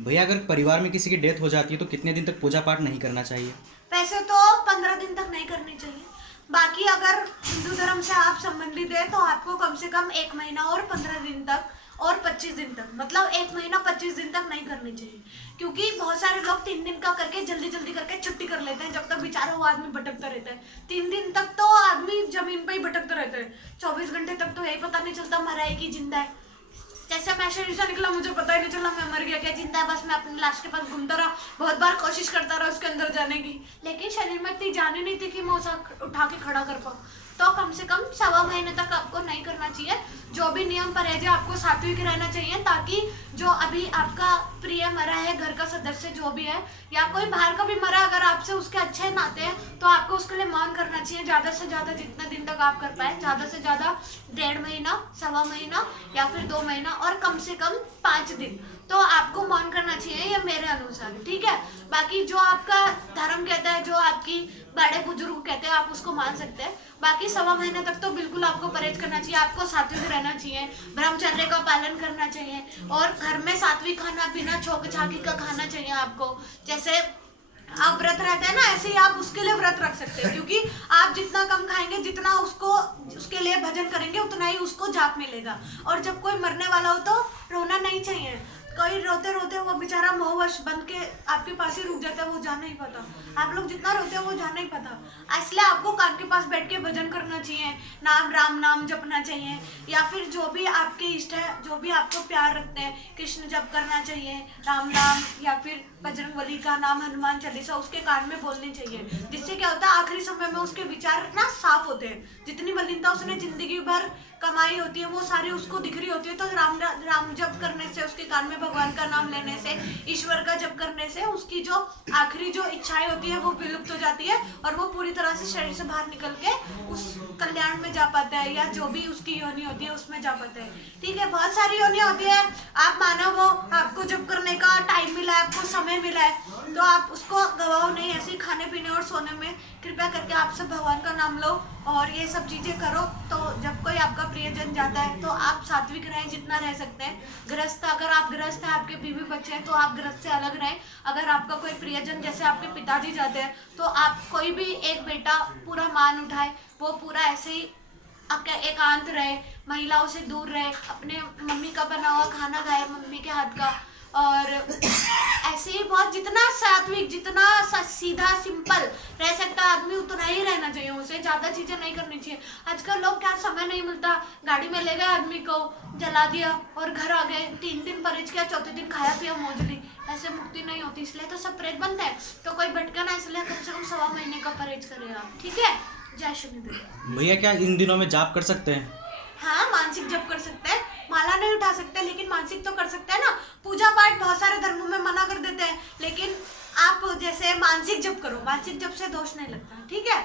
भैया अगर परिवार में किसी की डेथ हो जाती है तो कितने दिन तक पूजा पाठ नहीं करना चाहिए? वैसे तो 15 दिन तक नहीं करनी चाहिए। बाकी अगर हिंदू धर्म से आप संबंधित है तो आपको कम से कम 1 महीना और 15 दिन तक और 25 दिन तक, मतलब 1 महीना 25 दिन तक नहीं करनी चाहिए। क्योंकि बहुत सारे लोग 3 दिन का करके जल्दी जल्दी करके छुट्टी कर लेते हैं, जब तक बेचारा वो आदमी भटकता रहता है। 3 दिन तक तो आदमी जमीन पर ही भटकता रहता है, 24 घंटे तक तो यही पता नहीं चलता मरा है कि जिंदा है। जैसे मैं शरीर से निकला मुझे पता ही नहीं चला मैं मर गया क्या जिंदा है, बस मैं अपनी लाश के पास घूमता रहा, बहुत बार कोशिश करता रहा उसके अंदर जाने की, लेकिन शरीर में इतनी जान ही नहीं थी कि मैं उसे उठा के खड़ा कर पाऊँ। तो कम से कम 1.25 महीने तक आपको नहीं करना चाहिए। जो भी नियम परहेज है आपको सात्विक रहना चाहिए, ताकि जो अभी आपका प्रिय मरा है, घर का सदस्य जो भी है या कोई बाहर का भी मरा, अगर आपसे उसके अच्छे नाते हैं तो आपको उसके लिए मौन करना चाहिए। ज़्यादा से ज़्यादा जितना दिन तक आप कर पाए, ज़्यादा से ज़्यादा 1.5 महीना, 1.25 महीना या फिर 2 महीना और कम से कम 5 दिन तो आपको मौन करना चाहिए, ये मेरे अनुसार, ठीक है। बाकी जो आपका धर्म कहता है, जो आपकी बड़े बुजुर्ग कहते हैं, आप उसको मान सकते हैं। बाकी 1.25 महीने तक तो बिल्कुल आपको परहेज करना चाहिए, आपको सात्विक रहना चाहिए, ब्रह्मचर्य का पालन करना चाहिए और घर में सात्विक खाना पीना, छौक छाकी का खाना चाहिए आपको। जैसे आप व्रत रहते हैं ना, ऐसे ही आप उसके लिए व्रत रख सकते हैं, क्योंकि आप जितना कम खाएंगे, जितना उसको उसके लिए भजन करेंगे, उतना ही उसको जाप मिलेगा। और जब कोई मरने वाला हो तो रोना नहीं चाहिए। कोई रोते रोते वो बेचारा मोहवश बन के आपके पास ही रुक जाता है, वो जा नहीं पाता। आप लोग जितना रोते हो वो जा नहीं पाता, इसलिए आपको कान के पास बैठ के भजन करना चाहिए, नाम राम नाम जपना चाहिए, या फिर जो भी आपके इष्ट है, जो भी आपको प्यार रखते हैं, कृष्ण जप करना चाहिए, राम नाम या फिर बजरंगबली का नाम, हनुमान चालीसा उसके कान में बोलनी चाहिए। जिससे क्या होता है, आखिरी समय में उसके विचार ना साफ होते हैं। जितनी मलिनता उसने जिंदगी भर कमाई होती है वो सारी उसको दिख रही होती है। तो राम जप करने से, उसके कान में भगवान का नाम लेने से, ईश्वर का जप करने से उसकी जो आखिरी जो इच्छाएं होती है वो विलुप्त हो जाती है और वो पूरी तरह से शरीर से बाहर निकल के उस कल्याण में जा पाता है, या जो भी उसकी योनि होती है उसमें जा पाता है, ठीक है। बहुत सारी योनि होती है, आप मानव हो, आपको जप करने का टाइम मिला है, आपको समय मिला है, तो आप उसको गवाओ नहीं। ऐसे ही खाने पीने और सोने में कृपया करके आप सब भगवान का नाम लो और ये सब चीजें करो। तो जब कोई आपका प्रियजन जाता है तो आप सात्विक रहें जितना रह सकते हैं। गृहस्थ, अगर आप गृहस्थ हैं, आपके बीवी बच्चे हैं, तो आप गृहस्थ से अलग रहें। अगर आपका कोई प्रियजन, जैसे आपके पिताजी जाते हैं, तो आप कोई भी एक बेटा पूरा मान उठाए, वो पूरा ऐसे ही एकांत रहे, महिलाओं से दूर रहे, अपने मम्मी का बना हुआ खाना खाए, मम्मी के हाथ का, और ऐसे ही बहुत जितना सात्विक, जितना सीधा सिंपल रह सकता आदमी, उतना ही रहना चाहिए। उसे ज्यादा चीजें नहीं करनी चाहिए। आजकल लोग क्या, समय नहीं मिलता, गाड़ी में ले गए आदमी को, जला दिया और घर आ गए, 3 दिन परहेज किया, चौथे दिन खाया पिया मौज ली, ऐसे मुक्ति नहीं होती। इसलिए तो सब प्रेत बनते हैं। तो कोई भटका ना, इसलिए कम से कम 1.25 महीने का परहेज करें आप, ठीक है। जय शनिदेव। भैया क्या इन दिनों में जाप कर सकते हैं? हाँ, मानसिक जप कर सकते हैं, माला नहीं उठा सकते लेकिन मानसिक तो कर सकते हैं ना। पूजा पाठ बहुत सारे धर्मों में मना कर देते हैं, लेकिन आप जैसे मानसिक जप करो, मानसिक जप से दोष नहीं लगता, ठीक है।